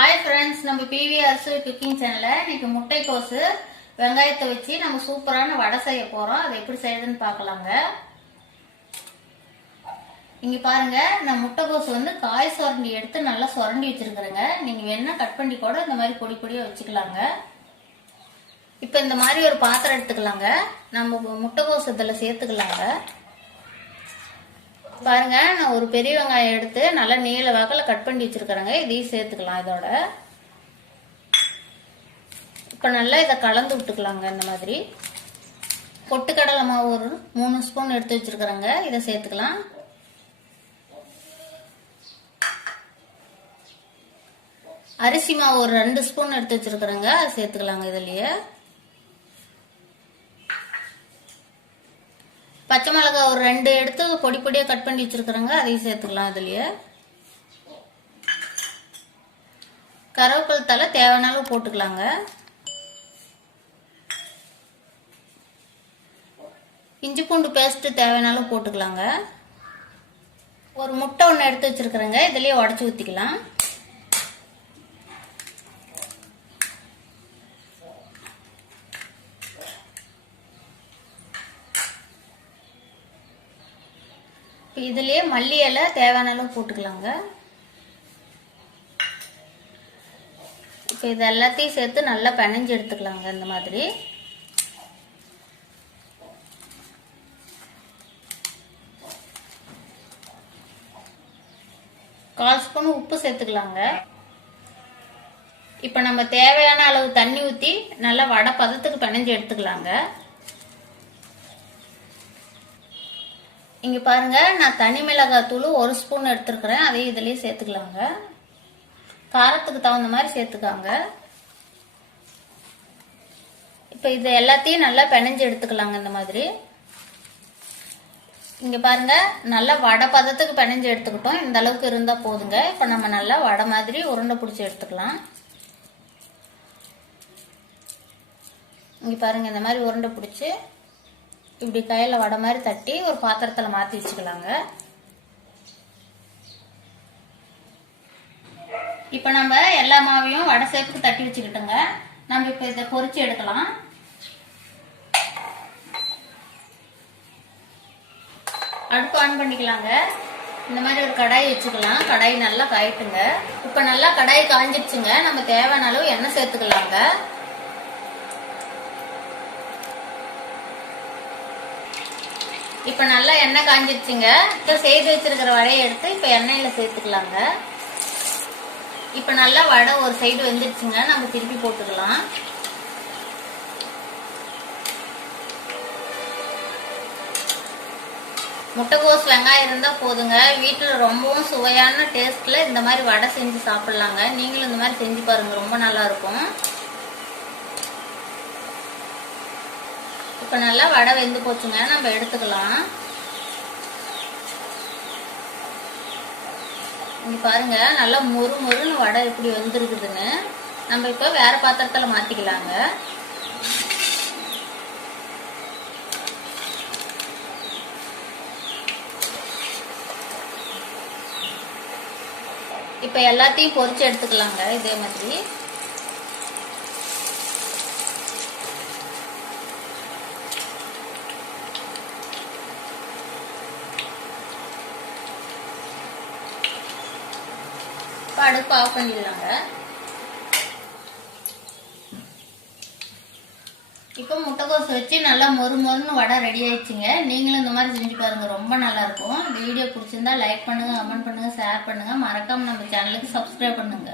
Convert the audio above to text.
Hi friends நம்ம PVR's cooking சேனல்ல இன்னைக்கு முட்டைக்கோஸ் வெங்காயத்தை வச்சு நம்ம சூப்பரான வடை செய்ய போறோம். அது எப்படி செய்யறதுன்னு பார்க்கலாங்க. இங்க பாருங்க, நான் முட்டைக்கோஸ் வந்து காய் சுரண்டி எடுத்து நல்லா சுரண்டி வச்சிருக்கேங்க. நீங்க வேணா கட் பண்ணி கூட இந்த மாதிரி பொடி பொடியா வச்சுக்கலாங்க. இப்போ இந்த மாதிரி ஒரு பாத்திரம் எடுத்துக்கலாங்க. நம்ம முட்டைக்கோஸ் இதல சேர்த்துக்கலாங்க. பாருங்க, நான் ஒரு பெரிய வெங்காயம் எடுத்து நல்லா நீல வாக்குல கட் பண்ணி வச்சிருக்கேங்க. இதையும் சேர்த்துக்கலாம். இதோட இப்ப நல்லா இதை கலந்து விட்டுக்கலாங்க. இந்த மாதிரி பொட்டுக்கடலை மாவு ஒரு 3 ஸ்பூன் எடுத்து வச்சிருக்கிறேங்க. இதை சேர்த்துக்கலாம். அரிசி மாவு ஒரு 2 ஸ்பூன் எடுத்து வச்சிருக்கிறேங்க. அதை சேர்த்துக்கலாங்க. இதுலயே பச்சை மிளகாய் ஒரு 2 எடுத்து பொடி பொடியா கட் பண்ணி வச்சிருக்கிறேங்க. அதையும் சேர்த்துக்கலாம். இதுலயே கருவேப்பிலை தலை தேவையான அளவு போட்டுக்கலாங்க. இஞ்சி பூண்டு பேஸ்ட் தேவையான அளவு போட்டுக்கலாங்க. ஒரு முட்டை ஒன்று எடுத்து வச்சிருக்கிறேங்க. இதுலயே உடைச்சு ஊத்திக்கலாம். இதுலயே மல்லி இலை தேவையான அளவு போட்டுக்கலாங்க. இப்ப இது எல்லாத்தையும் சேர்த்து நல்லா பிணைஞ்சு எடுத்துக்கலாங்க. இந்த மாதிரி கால் ஸ்பூன் உப்பு சேர்த்துக்கலாங்க. இப்ப நம்ம தேவையான அளவு தண்ணி ஊத்தி நல்லா வடை பதத்துக்கு பிணைஞ்சு எடுத்துக்கலாங்க. இங்க பாருங்க, நான் தனி மிளகாய் தூள் 1 ஸ்பூன் எடுத்துருக்கிறேன். அதையும் இதுலயே சேர்த்துக்கலாங்க. காரத்துக்கு தகுந்த மாதிரி சேர்த்துக்காங்க. இப்ப இது எல்லாத்தையும் நல்லா பிணைஞ்சு எடுத்துக்கலாங்க. இந்த மாதிரி இங்க பாருங்க, நல்லா வடை பதத்துக்கு பிணைஞ்சு எடுத்துக்கிட்டோம். இந்த அளவுக்கு இருந்தா போதுங்க. இப்ப நம்ம நல்லா வடை மாதிரி உருண்டை பிடிச்சி எடுத்துக்கலாம். இங்க பாருங்க, இந்த மாதிரி உருண்டை பிடிச்சி இப்படி கையில வடை மாதிரி தட்டி ஒரு பாத்திரத்துல மாத்தி வச்சுக்கலாங்க. இப்ப நம்ம எல்லா மாவையும் வடை சேப்புக்கு தட்டி வச்சுக்கிட்டோங்க. நம்ம இப்ப இதை பொரிச்சு எடுக்கலாம். அடுப்பு ஆன் பண்ணிக்கலாங்க. இந்த மாதிரி ஒரு கடாய் வச்சுக்கலாம். கடாய் நல்லா காயிட்டுங்க. இப்ப நல்லா கடாய் காஞ்சிடுச்சுங்க. நம்ம தேவையான அளவு எண்ணெய் சேர்த்துக்கலாங்க. இப்ப நல்லா எண்ணெய் காஞ்சிருச்சுங்க. இப்ப செய்து வச்சிருக்கிற வடையை எடுத்து இப்ப எண்ணெயில சேர்த்துக்கலாங்க. இப்ப நல்லா வடை ஒரு சைடு வெந்துருச்சுங்க. நம்ம திருப்பி போட்டுக்கலாம். முட்டைக்கோஸ் வெங்காயம் இருந்தா போதுங்க. வீட்டுல ரொம்பவும் சுவையான டேஸ்ட்ல இந்த மாதிரி வடை செஞ்சு சாப்பிடலாங்க. நீங்களும் இந்த மாதிரி செஞ்சு பாருங்க, ரொம்ப நல்லா இருக்கும். இப்ப நல்லா வடை வெந்து போச்சுங்க. நம்ம எடுத்துக்கலாம். இங்க பாருங்க, நல்லா மொறு மொறுன்னு வடை எப்படி வெந்திருக்குதுன்னு. நம்ம இப்ப வேற பாத்திரத்துல மாத்திக்கலாங்க. இப்ப எல்லாத்தையும் பொரிச்சு எடுத்துக்கலாங்க. இதே மாதிரி அடுப்பு ஆஃப் பண்ணிடலாங்க. இப்போ முட்டைக்கோஸ் வச்சு நல்லா மொறு மொறுன்னு வடை ரெடி ஆயிடுச்சுங்க. நீங்களும் இந்த மாதிரி செஞ்சு பாருங்க, ரொம்ப நல்லா இருக்கும். இந்த வீடியோ பிடிச்சிருந்தா லைக் பண்ணுங்க, கமெண்ட் பண்ணுங்க, ஷேர் பண்ணுங்க. மறக்காம நம்ம சேனலுக்கு சப்ஸ்கிரைப் பண்ணுங்க.